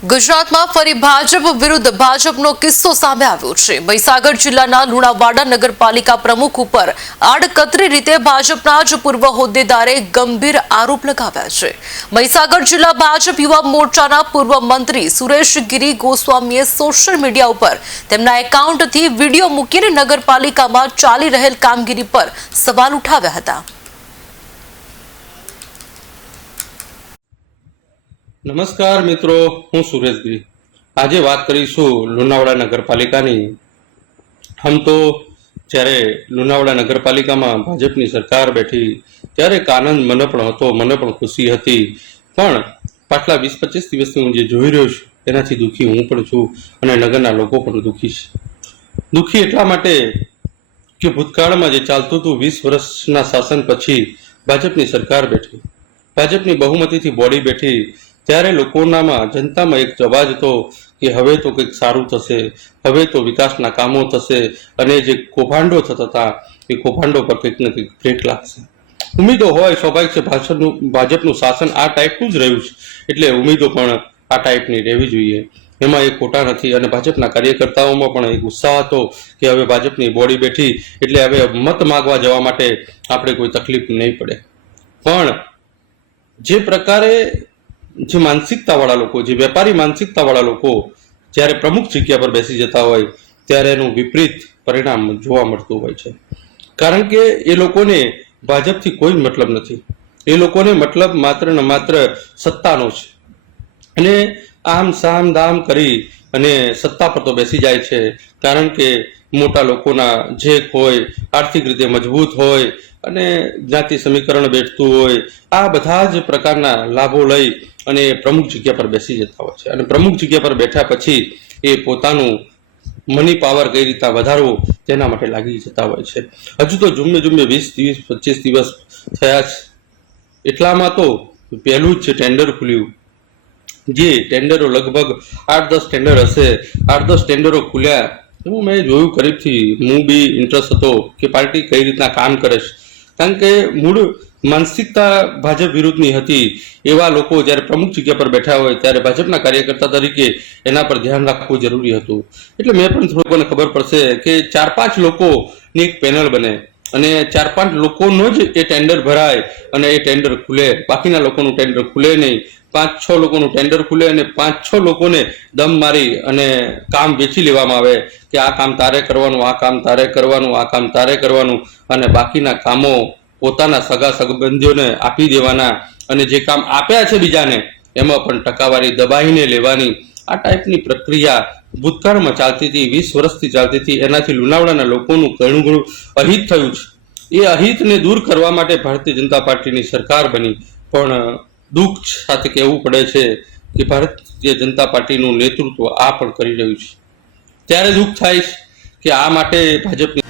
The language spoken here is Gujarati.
ગુજરાતમાં ફરી ભાજપ વિરુદ્ધ ભાજપનો કિસ્સો સામે આવ્યો છે। મહીસાગર જિલ્લાના લુણાવાડા નગરપાલિકા પ્રમુખ ઉપર આડકતરી રીતે ભાજપના જ પૂર્વ હોદ્દેદારે ગંભીર આરોપ લગાવ્યા છે। મહીસાગર જિલ્લા ભાજપ યુવા મોરચાના પૂર્વ મંત્રી સુરેશ ગિરી ગોસ્વામીએ સોશિયલ મીડિયા ઉપર તેમના એકાઉન્ટથી વિડીયો મૂકીને નગરપાલિકામાં ચાલી રહેલ કામગીરી પર સવાલ ઉઠાવ્યા હતા। નમસ્કાર મિત્રો, હું સુરેશ ગિરી। આજે વાત કરીશું લુણાવાડા નગરપાલિકાની। આમ તો જ્યારે લુણાવાડા નગરપાલિકામાં ભાજપની સરકાર બેઠી ત્યારે એક આનંદ મને પણ હતો, મને પણ ખુશી હતી, પણ પાછલા 20-25 દિવસથી હું જે જોઈ રહ્યો છું એનાથી દુઃખી હું પણ છું અને નગરના લોકો પણ દુઃખી છે। દુઃખી એટલા માટે કે ભૂતકાળમાં જે ચાલતું હતું 20 વર્ષના શાસન પછી ભાજપની સરકાર બેઠી, ભાજપની બહુમતીથી બોડી બેઠી, ત્યારે લોકોનામાં જનતામાં એક અવાજ હતો કે હવે તો કંઈક સારું થશે, હવે તો વિકાસના કામો થશે અને જે કૌભાંડો થતા હતા એ કૌભાંડો પર કંઈક ને કંઈક બ્રેક લાગશે। ઉમેદો હોય, સ્વાભાવિક છે, ભાજપનું શાસન આ ટાઈપનું જ રહ્યું છે એટલે ઉમેદો પણ આ ટાઈપની રહેવી જોઈએ, એમાં એ ખોટા નથી। અને ભાજપના કાર્યકર્તાઓમાં પણ એક ઉત્સાહ હતો કે હવે ભાજપની બોડી બેઠી એટલે હવે મત માગવા જવા માટે આપણે કોઈ તકલીફ નહીં પડે। પણ જે પ્રકારે જે માનસિકતાવાળા લોકો, જે વેપારી માનસિકતાવાળા લોકો જ્યારે પ્રમુખ જગ્યા પર બેસી જતા હોય ત્યારે એનું વિપરીત પરિણામ જોવા મળતું હોય છે। કારણ કે એ લોકોને ભાજપથી કોઈ મતલબ નથી, એ લોકોને મતલબ માત્ર ને માત્ર સત્તાનો છે અને આમ સામ દામ કરી અને સત્તા પર તો બેસી જાય છે। કારણ કે મોટા લોકોના જે હોય, આર્થિક રીતે મજબૂત હોય અને જ્ઞાતિ સમીકરણ બેઠતું હોય, આ બધા જ પ્રકારના લાભો લઈ અને પ્રમુખ જગ્યા પર બેસી જતા હોય છે અને પ્રમુખ જગ્યા પર બેઠા પછી એ પોતાનું મની પાવર કઈ રીતે વધારવો તેના માટે લાગી જતા હોય છે। હજુ તો ઝુમ્મે 20-25 દિવસ થયા છે, એટલામાં તો પહેલું જ ટેન્ડર ખુલ્યું, જે ટેન્ડરો લગભગ 8-10 ટેન્ડર હશે, 8-10 ટેન્ડરો ખુલ્યા। એવું મેં જોયું કરીબથી, હું બી ઇન્ટરેસ્ટ હતો કે પાર્ટી કઈ રીતના કામ કરે છે, કારણ કે મૂળ માનસિકતા ભાજપ વિરુદ્ધની હતી। એવા લોકો જ્યારે પ્રમુખ જગ્યા પર બેઠા હોય ત્યારે ભાજપના કાર્યકર્તા તરીકે એના પર ધ્યાન રાખવું જરૂરી હતું। એટલે મેં પણ થોડું મને ખબર પડશે કે 4-5 લોકોની એક પેનલ બને અને 4-5 લોકોનો જ એ ટેન્ડર ભરાય અને એ ટેન્ડર ખુલે, બાકીના લોકોનું ટેન્ડર ખુલે નહીં। 5-6 લોકોનું ટેન્ડર ખુલે અને 5-6 લોકોને દમ મારી અને કામ વેચી લેવામાં આવે કે આ કામ તારે કરવાનું, આ કામ તારે કરવાનું, આ કામ તારે કરવાનું, અને બાકીના કામો પોતાના સગા સંબંધીઓને આપી દેવાના અને જે કામ આપ્યા છે બીજાને એમાં પણ ટકાવારી દબાઈને લેવાની। આ ટાઈપની પ્રક્રિયા ભૂતકાળમાં ચાલતી હતી, 20 વર્ષથી ચાલતી હતી। એનાથી લુણાવાડાના લોકોનું ઘણું અહિત થયું છે। એ અહિતને દૂર કરવા માટે ભારતીય જનતા પાર્ટીની સરકાર બની, પણ દુઃખ સાથે કહેવું પડે છે કે ભારતીય જનતા પાર્ટીનું નેતૃત્વ આ પણ કરી રહ્યું છે। ત્યારે દુઃખ થાય છે કે આ માટે ભાજપની